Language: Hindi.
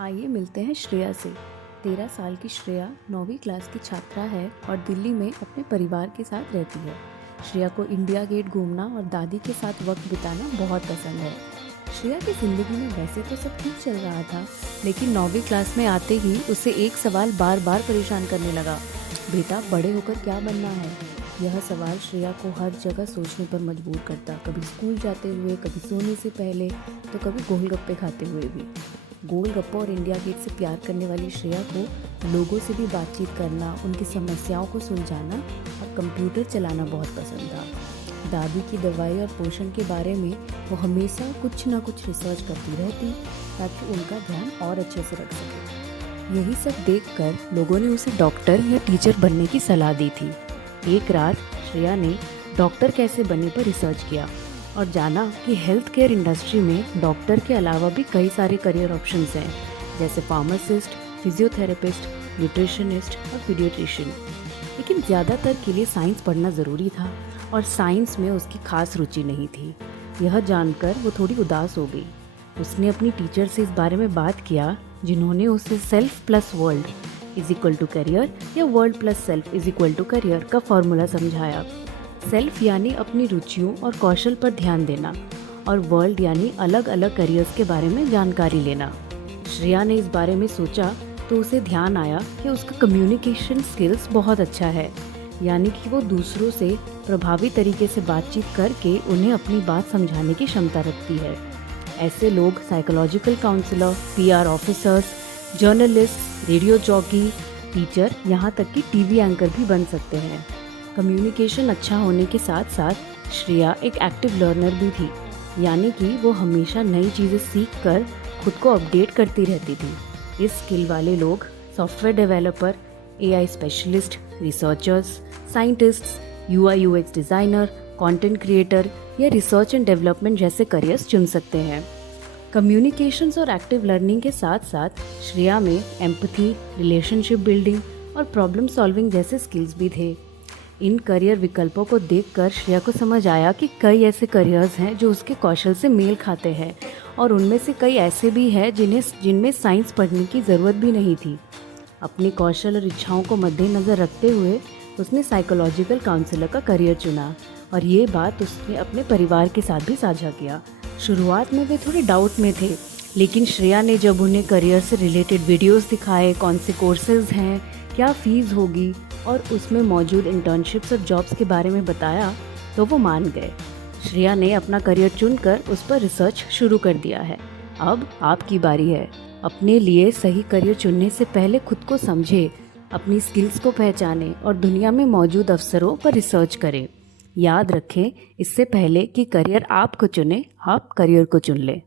आइए मिलते हैं श्रेया से। 13 साल की श्रेया 9वीं क्लास की छात्रा है और दिल्ली में अपने परिवार के साथ रहती है। श्रेया को इंडिया गेट घूमना और दादी के साथ वक्त बिताना बहुत पसंद है। श्रेया की ज़िंदगी में वैसे तो सब ठीक चल रहा था, लेकिन 9वीं क्लास में आते ही उसे एक सवाल बार बार परेशान करने लगा। बेटा, बड़े होकर क्या बनना है? यह सवाल श्रेया को हर जगह सोचने पर मजबूर करता, कभी स्कूल जाते हुए, कभी सोने से पहले, तो कभी गोलगप्पे खाते हुए भी। गोलगप्पा और इंडिया गेट से प्यार करने वाली श्रेया को लोगों से भी बातचीत करना, उनकी समस्याओं को सुलझाना और कंप्यूटर चलाना बहुत पसंद था। दादी की दवाई और पोषण के बारे में वो हमेशा कुछ ना कुछ रिसर्च करती रहती ताकि उनका ध्यान और अच्छे से रख सके। यही सब देखकर लोगों ने उसे डॉक्टर या टीचर बनने की सलाह दी थी। एक रात श्रेया ने डॉक्टर कैसे बने पर रिसर्च किया और जाना कि हेल्थ केयर इंडस्ट्री में डॉक्टर के अलावा भी कई सारे करियर ऑप्शंस हैं, जैसे फार्मासिस्ट, फिजियोथेरेपिस्ट, न्यूट्रिशनिस्ट और पीडियाट्रिशियन। लेकिन ज़्यादातर के लिए साइंस पढ़ना ज़रूरी था और साइंस में उसकी खास रुचि नहीं थी। यह जानकर वो थोड़ी उदास हो गई। उसने अपनी टीचर से इस बारे में बात किया, जिन्होंने उसे self plus world is equal to career या world plus self is equal to career का फॉर्मूला समझाया। सेल्फ यानी अपनी रुचियों और कौशल पर ध्यान देना और वर्ल्ड यानी अलग अलग करियर्स के बारे में जानकारी लेना। श्रेया ने इस बारे में सोचा तो उसे ध्यान आया कि उसका कम्युनिकेशन स्किल्स बहुत अच्छा है, यानी कि वो दूसरों से प्रभावी तरीके से बातचीत करके उन्हें अपनी बात समझाने की क्षमता रखती है। ऐसे लोग psychological counsellor, PR officers, journalist, radio jockey, teacher, यहाँ तक कि टीवी एंकर भी बन सकते हैं। कम्युनिकेशन अच्छा होने के साथ साथ श्रेया एक एक्टिव लर्नर भी थी, यानी कि वो हमेशा नई चीज़ें सीख कर खुद को अपडेट करती रहती थी। इस स्किल वाले लोग software developer, AI specialist, researchers, scientists, UI UX designer, content creator या रिसर्च एंड डेवलपमेंट जैसे करियर्स चुन सकते हैं। कम्युनिकेशंस और एक्टिव लर्निंग के साथ साथ श्रेया में एम्पैथी, रिलेशनशिप बिल्डिंग और प्रॉब्लम सॉल्विंग जैसे स्किल्स भी थे। इन करियर विकल्पों को देखकर श्रेया को समझ आया कि कई ऐसे करियर्स हैं जो उसके कौशल से मेल खाते हैं और उनमें से कई ऐसे भी हैं जिनमें साइंस पढ़ने की ज़रूरत भी नहीं थी। अपने कौशल और इच्छाओं को मद्देनज़र रखते हुए उसने साइकोलॉजिकल काउंसलर का करियर चुना और ये बात उसने अपने परिवार के साथ भी साझा किया। शुरुआत में वे थोड़े डाउट में थे, लेकिन श्रेया ने जब उन्हें करियर से रिलेटेड वीडियोस दिखाए, कौन से कोर्सेज हैं, क्या फ़ीस होगी और उसमें मौजूद इंटर्नशिप्स और जॉब्स के बारे में बताया, तो वो मान गए। श्रेया ने अपना करियर चुनकर उस पर रिसर्च शुरू कर दिया है। अब आपकी बारी है। अपने लिए सही करियर चुनने से पहले खुद को समझे, अपनी स्किल्स को पहचानें और दुनिया में मौजूद अवसरों पर रिसर्च करें। याद रखें, इससे पहले कि करियर आपको चुने, आप करियर को चुन लें।